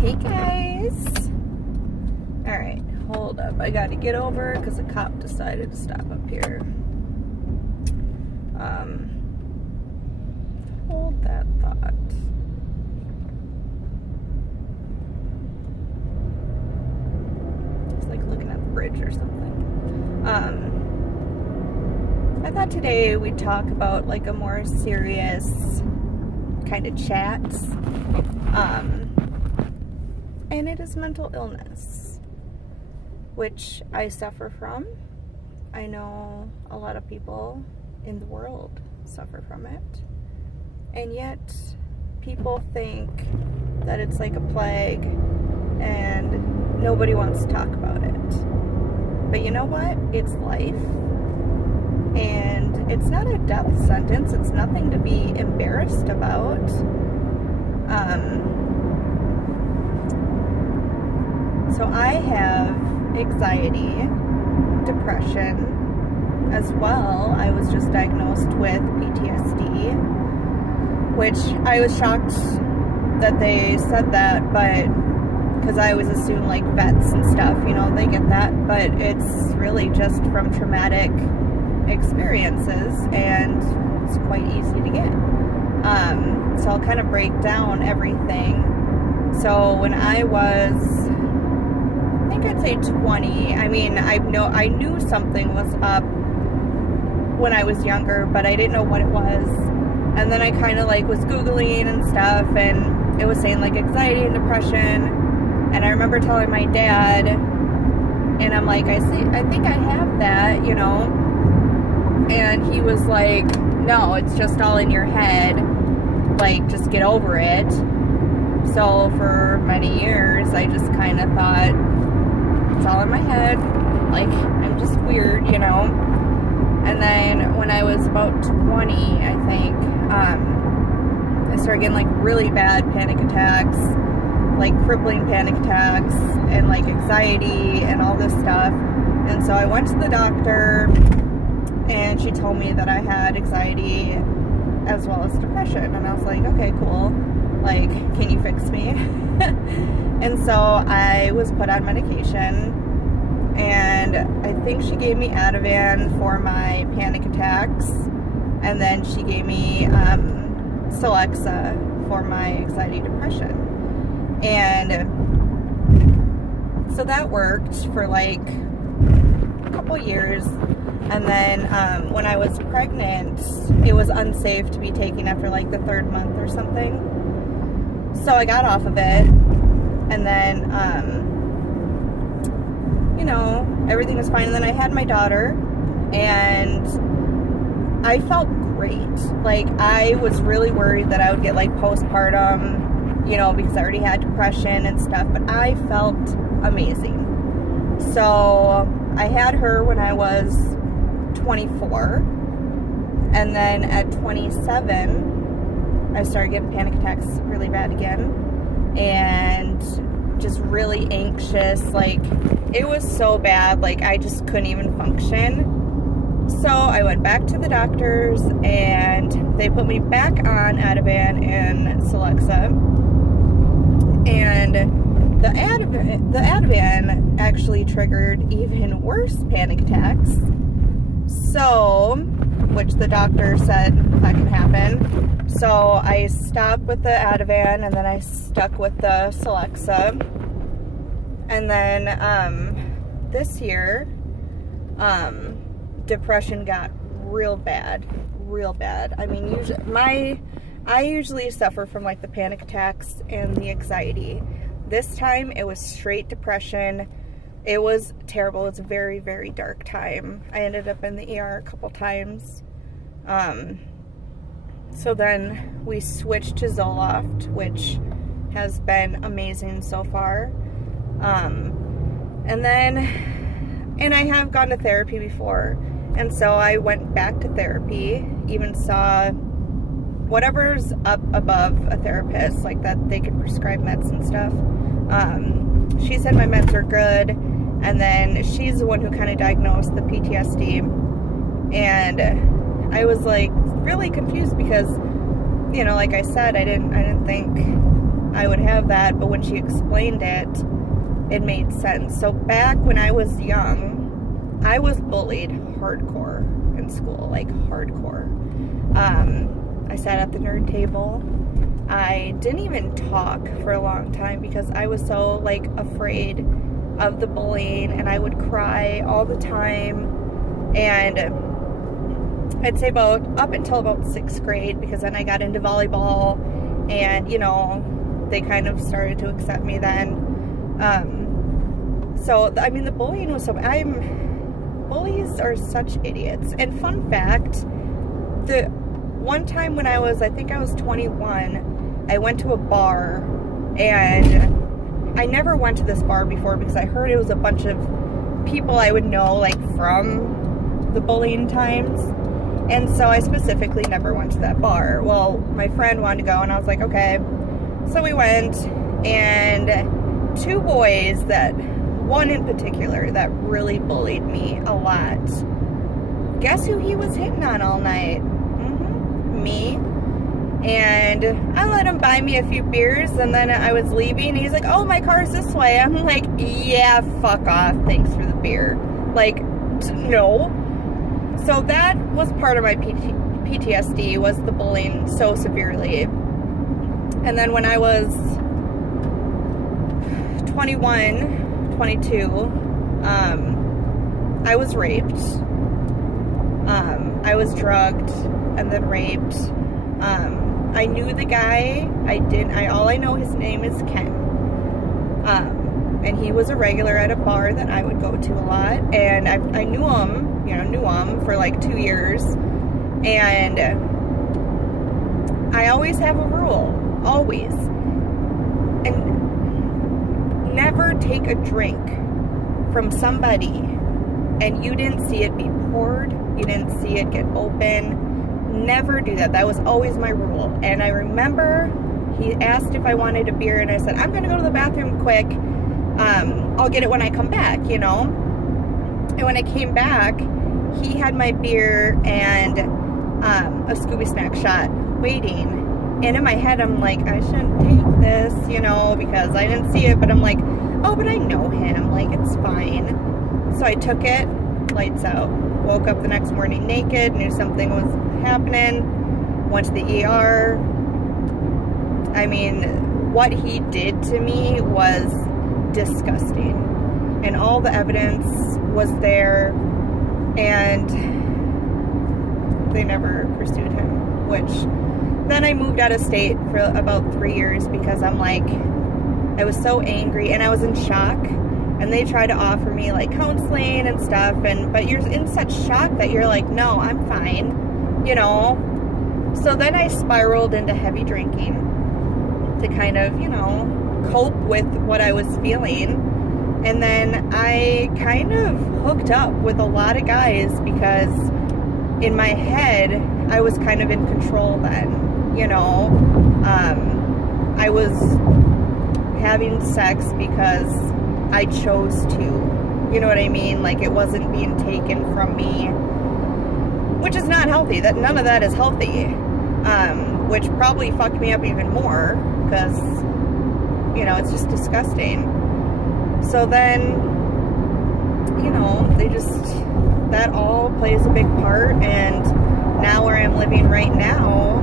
Hey guys. Alright, hold up. I gotta get over because a cop decided to stop up here. Hold that thought. It's like looking at the bridge or something. I thought today we'd talk about like a more serious kind of chat. And it is mental illness, which I suffer from. I know a lot of people in the world suffer from it. And yet, people think that it's like a plague and nobody wants to talk about it. But you know what? It's life. And it's not a death sentence. It's nothing to be embarrassed about. So I have anxiety, depression as well. I was just diagnosed with PTSD, which I was shocked that they said that, but because I always assume like vets and stuff, you know, they get that, but it's really just from traumatic experiences, and it's quite easy to get. So I'll kind of break down everything. So when I was, I think I'd say 20, I mean, I knew something was up when I was younger, but I didn't know what it was. And then I kind of like was Googling and stuff, and it was saying like anxiety and depression. And I remember telling my dad, and I'm like, I think I have that, you know. And he was like, no, it's just all in your head. Like, just get over it. So for many years, I just kind of thought, it's all in my head. Like, I'm just weird, you know. And then when I was about 20, I think, I started getting like really bad panic attacks, like crippling panic attacks, and like anxiety and all this stuff. And so I went to the doctor, and she told me that I had anxiety as well as depression. And I was like, okay, cool. Like, can you fix me? And so I was put on medication, and I think she gave me Ativan for my panic attacks, and then she gave me Celexa for my anxiety depression. And so that worked for like a couple years. And then when I was pregnant, it was unsafe to be taken after like the 3rd month or something. So I got off of it, and then, you know, everything was fine. And then I had my daughter, and I felt great. Like, I was really worried that I would get like postpartum, you know, because I already had depression and stuff, but I felt amazing. So I had her when I was 24, and then at 27, I started getting panic attacks really bad again, and just really anxious. Like, it was so bad, like I just couldn't even function. So I went back to the doctors, and they put me back on Ativan and Celexa, and the Ativan actually triggered even worse panic attacks. So, which the doctor said that can happen. So I stopped with the Ativan, and then I stuck with the Celexa. And then this year, depression got real bad, real bad. I mean, I usually suffer from like the panic attacks and the anxiety. This time it was straight depression. It was terrible. It's a very, very dark time. I ended up in the ER a couple times. So then we switched to Zoloft, which has been amazing so far. And I have gone to therapy before. And so I went back to therapy, even saw whatever's up above a therapist, like that they can prescribe meds and stuff. She said my meds are good, and then she's the one who kind of diagnosed the PTSD. And I was like really confused because, you know, like I said, I didn't think I would have that, but when she explained it, it made sense. So back when I was young, I was bullied hardcore in school, like hardcore. I sat at the nerd table. I didn't even talk for a long time because I was so like afraid of the bullying, and I would cry all the time. And I'd say up until about 6th grade, because then I got into volleyball, and you know, they kind of started to accept me then. So I mean, the bullying was so, bullies are such idiots. And fun fact, the one time when I think I was 21, I went to a bar, and I never went to this bar before because I heard it was a bunch of people I would know, like from the bullying times. And so I specifically never went to that bar. Well, my friend wanted to go, and I was like, okay. So we went, and 2 boys, one in particular that really bullied me a lot. Guess who he was hitting on all night? Me. And I let him buy me a few beers, and then I was leaving, and he's like, oh, my car's this way. I'm like, yeah, fuck off, thanks for the beer. Like, no. So that was part of my PTSD, was the bullying so severely. And then when I was 21, 22, I was raped. I was drugged and then raped. I knew the guy. All I know his name is Ken. And he was a regular at a bar that I would go to a lot. And I knew him, for like 2 years. And I always have a rule, always. And never take a drink from somebody and you didn't see it be poured, you didn't see it get open. Never do that. That was always my rule. And I remember he asked if I wanted a beer, and I said, I'm gonna go to the bathroom quick. I'll get it when I come back, you know? And when I came back, he had my beer and a Scooby Snack shot waiting. And in my head, I'm like, I shouldn't take this, you know, because I didn't see it. But I'm like, oh, but I know him. Like, it's fine. So I took it, lights out. Woke up the next morning naked, knew something was happening. Went to the ER. I mean, what he did to me was disgusting. And all the evidence was there. And they never pursued him, which then I moved out of state for about 3 years because I'm like, I was so angry and I was in shock, and they tried to offer me like counseling and stuff, but you're in such shock that you're like, no, I'm fine, you know. So then I spiraled into heavy drinking to kind of, you know, cope with what I was feeling. And then I kind of hooked up with a lot of guys because in my head, I was kind of in control then, you know. I was having sex because I chose to, you know what I mean? Like, it wasn't being taken from me, which is not healthy. None of that is healthy, which probably fucked me up even more because, you know, it's just disgusting. So then, you know, that all plays a big part. And now where I'm living right now,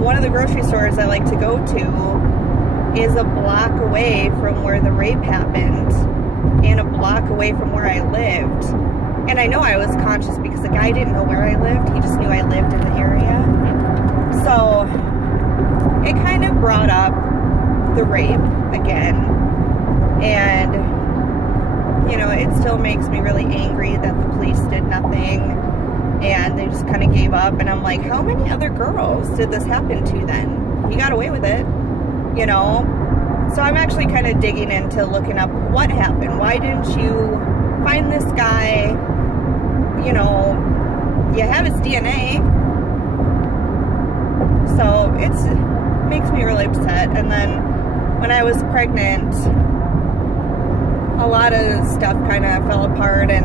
one of the grocery stores I like to go to is a block away from where the rape happened and a block away from where I lived. And I know I was conscious because the guy didn't know where I lived. He just knew I lived in the area. So it kind of brought up the rape again. And, you know, it still makes me really angry that the police did nothing and they just kind of gave up. And I'm like, how many other girls did this happen to then? He got away with it, you know? So I'm actually kind of digging into looking up what happened. Why didn't you find this guy? You know, you have his DNA. So it makes me really upset. And then when I was pregnant, a lot of stuff kind of fell apart, and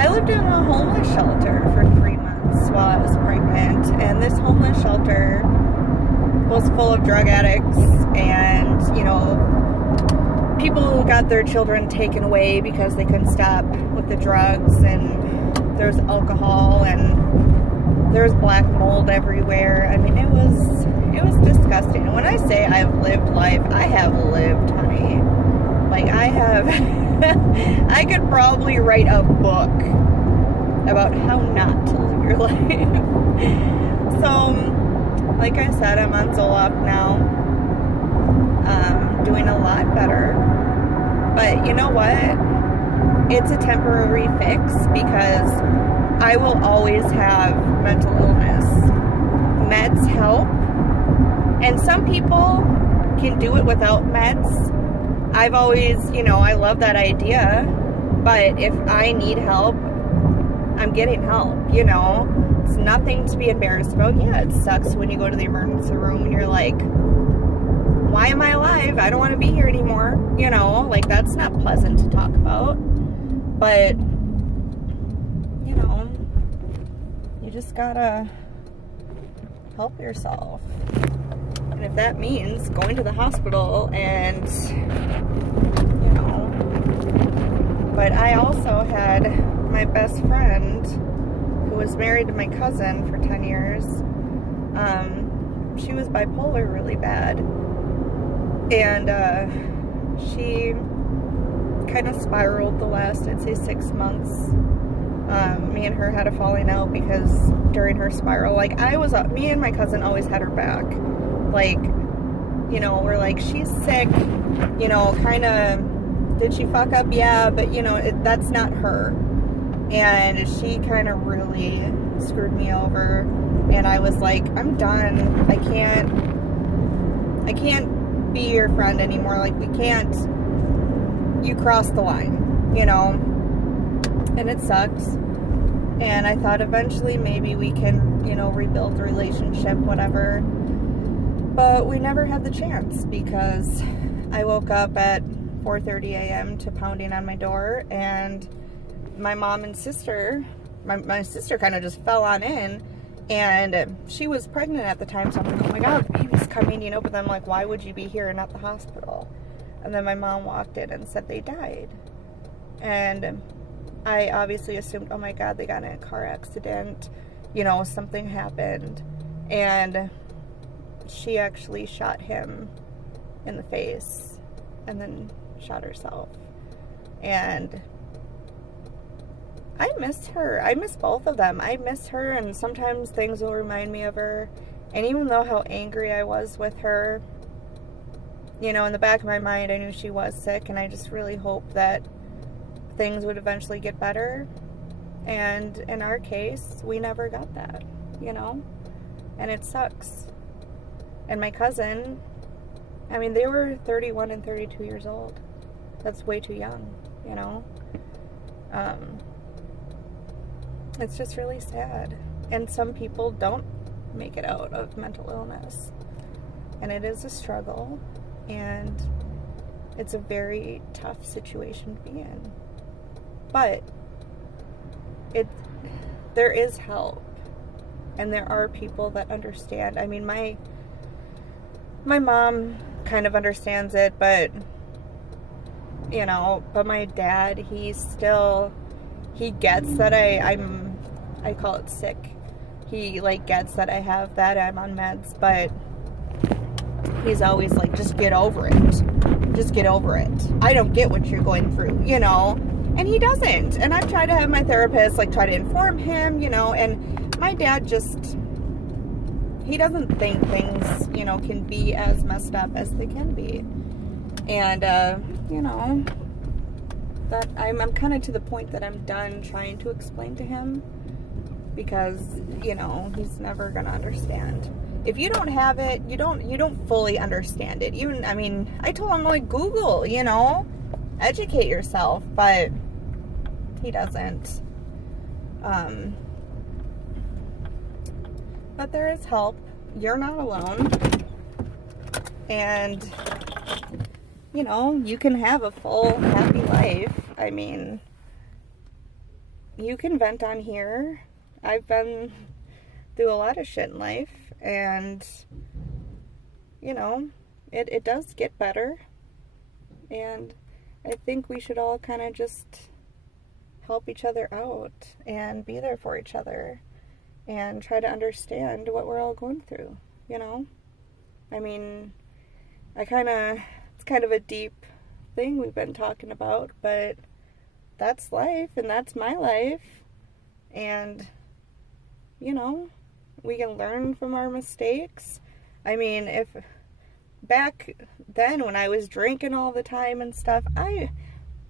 I lived in a homeless shelter for 3 months while I was pregnant. And this homeless shelter was full of drug addicts and, you know, people who got their children taken away because they couldn't stop with the drugs, and there's alcohol and there's black mold everywhere. I mean, it was disgusting. And when I say I've lived life, I have lived, honey. Like, I have, I could probably write a book about how not to live your life. So, like I said, I'm on Zoloft now. Doing a lot better. But you know what? It's a temporary fix because I will always have mental illness. Meds help. And some people can do it without meds. I've always, you know, I love that idea. But if I need help, I'm getting help, you know? It's nothing to be embarrassed about. Yeah, it sucks when you go to the emergency room and you're like, why am I alive? I don't want to be here anymore. You know, like, that's not pleasant to talk about. But, you know, you just gotta help yourself. And if that means going to the hospital and, you know. But I also had my best friend who was married to my cousin for 10 years. She was bipolar really bad. And she kind of spiraled the last, I'd say, 6 months. Me and her had a falling out because during her spiral, like, me and my cousin always had her back. Like, you know, we're like, she's sick, you know, kind of, did she fuck up? Yeah, but, you know, that's not her. And she kind of really screwed me over. And I was like, I'm done. I can't be your friend anymore. Like, we can't, you crossed the line, you know. And it sucks. And I thought eventually maybe we can, you know, rebuild the relationship, whatever. But we never had the chance because I woke up at 4:30 a.m. to pounding on my door, and my mom and sister, my sister kind of just fell on in, and she was pregnant at the time, so I'm like, oh my god, the baby's coming, you know, but then I'm like, why would you be here and at the hospital? And then my mom walked in and said they died. And I obviously assumed, oh my god, they got in a car accident, you know, something happened. And she actually shot him in the face and then shot herself. And I miss her. I miss both of them. I miss her, and sometimes things will remind me of her. And even though how angry I was with her, you know, in the back of my mind, I knew she was sick, and I just really hoped that things would eventually get better. And in our case, we never got that, you know? And it sucks. And my cousin, I mean, they were 31 and 32 years old. That's way too young, you know? It's just really sad. And some people don't make it out of mental illness. And it is a struggle. And it's a very tough situation to be in. But there is help. And there are people that understand. I mean, my mom kind of understands it, but, you know, but my dad, he gets that I call it sick. He, like, gets that I have that, I'm on meds, but he's always like, just get over it. Just get over it. I don't get what you're going through, you know? And he doesn't. And I've tried to have my therapist, like, try to inform him, you know, and my dad just, he doesn't think things, you know, can be as messed up as they can be. And, you know, that I'm kind of to the point that I'm done trying to explain to him, because, you know, he's never gonna understand. If you don't have it, you don't fully understand it. Even, I mean, I told him, like, Google, you know, educate yourself, but he doesn't. But there is help. You're not alone. And, you know, you can have a full, happy life. I mean, you can vent on here. I've been through a lot of shit in life, and you know, it does get better. And I think we should all kind of just help each other out and be there for each other and try to understand what we're all going through, you know? I mean, it's kind of a deep thing we've been talking about, but that's life and that's my life. And, you know, we can learn from our mistakes. I mean, if back then when I was drinking all the time and stuff,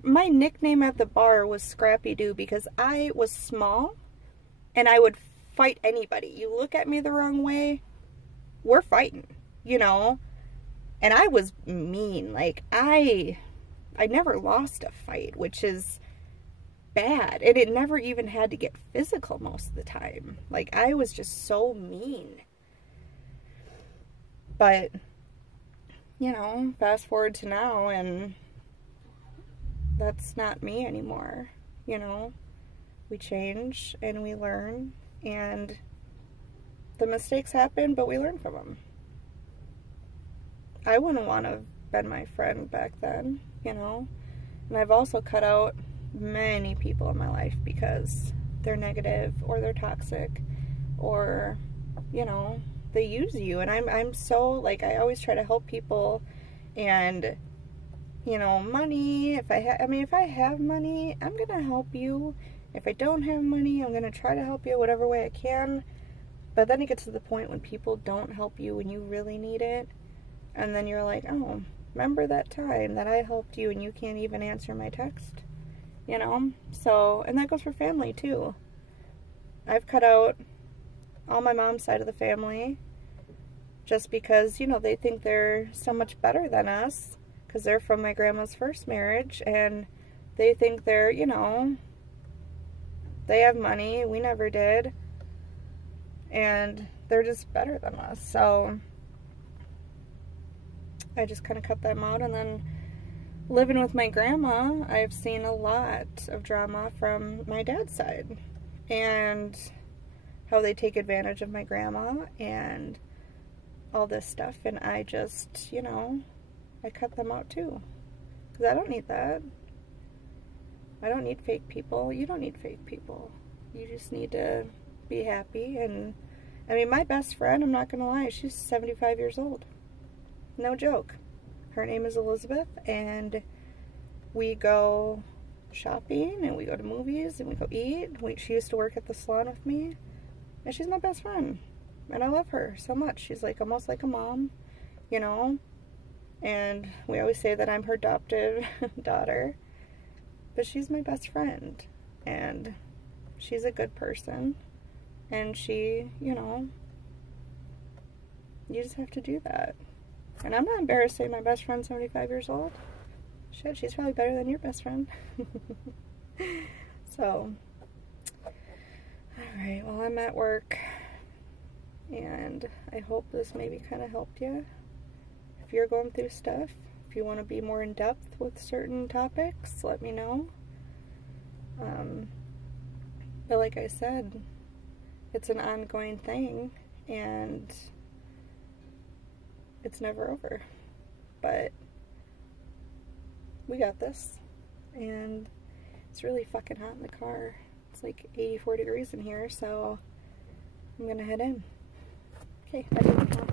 my nickname at the bar was Scrappy Doo because I was small and I would fight anybody. You look at me the wrong way, we're fighting, you know? And I was mean. Like, I never lost a fight, which is bad. And it never even had to get physical most of the time. Like, I was just so mean. But, you know, fast forward to now, and that's not me anymore, you know? We change, and we learn, and the mistakes happen, but we learn from them. I wouldn't want to have been my friend back then, you know? And I've also cut out many people in my life because they're negative or they're toxic or, you know, they use you. And I'm so, like, I always try to help people. And, you know, money, if I have money, I'm gonna help you. If I don't have money, I'm gonna try to help you whatever way I can. But then it gets to the point when people don't help you when you really need it, and then you're like, oh, remember that time that I helped you and you can't even answer my text, you know? So, and that goes for family too. I've cut out all my mom's side of the family just because, you know, they think they're so much better than us because they're from my grandma's first marriage, and they think they're, you know, they have money, we never did, and they're just better than us. So I just kind of cut them out. And then living with my grandma, I've seen a lot of drama from my dad's side and how they take advantage of my grandma and all this stuff. And I just, you know, I cut them out too because I don't need that. I don't need fake people. You don't need fake people. You just need to be happy. And I mean, my best friend, I'm not gonna lie, she's 75 years old. No joke. Her name is Elizabeth, and we go shopping, and we go to movies, and we go eat. She used to work at the salon with me, and she's my best friend, and I love her so much. She's like almost like a mom, you know, and we always say that I'm her adopted daughter, but she's my best friend, and she's a good person, and she, you know, you just have to do that. And I'm not embarrassed to say my best friend's 75 years old. Shit, she's probably better than your best friend. So, alright, well, I'm at work, and I hope this maybe kind of helped you. If you're going through stuff, if you want to be more in depth with certain topics, let me know. But like I said, it's an ongoing thing, and it's never over. But we got this. And it's really fucking hot in the car. It's like 84 degrees in here, so I'm gonna head in. Okay, bye.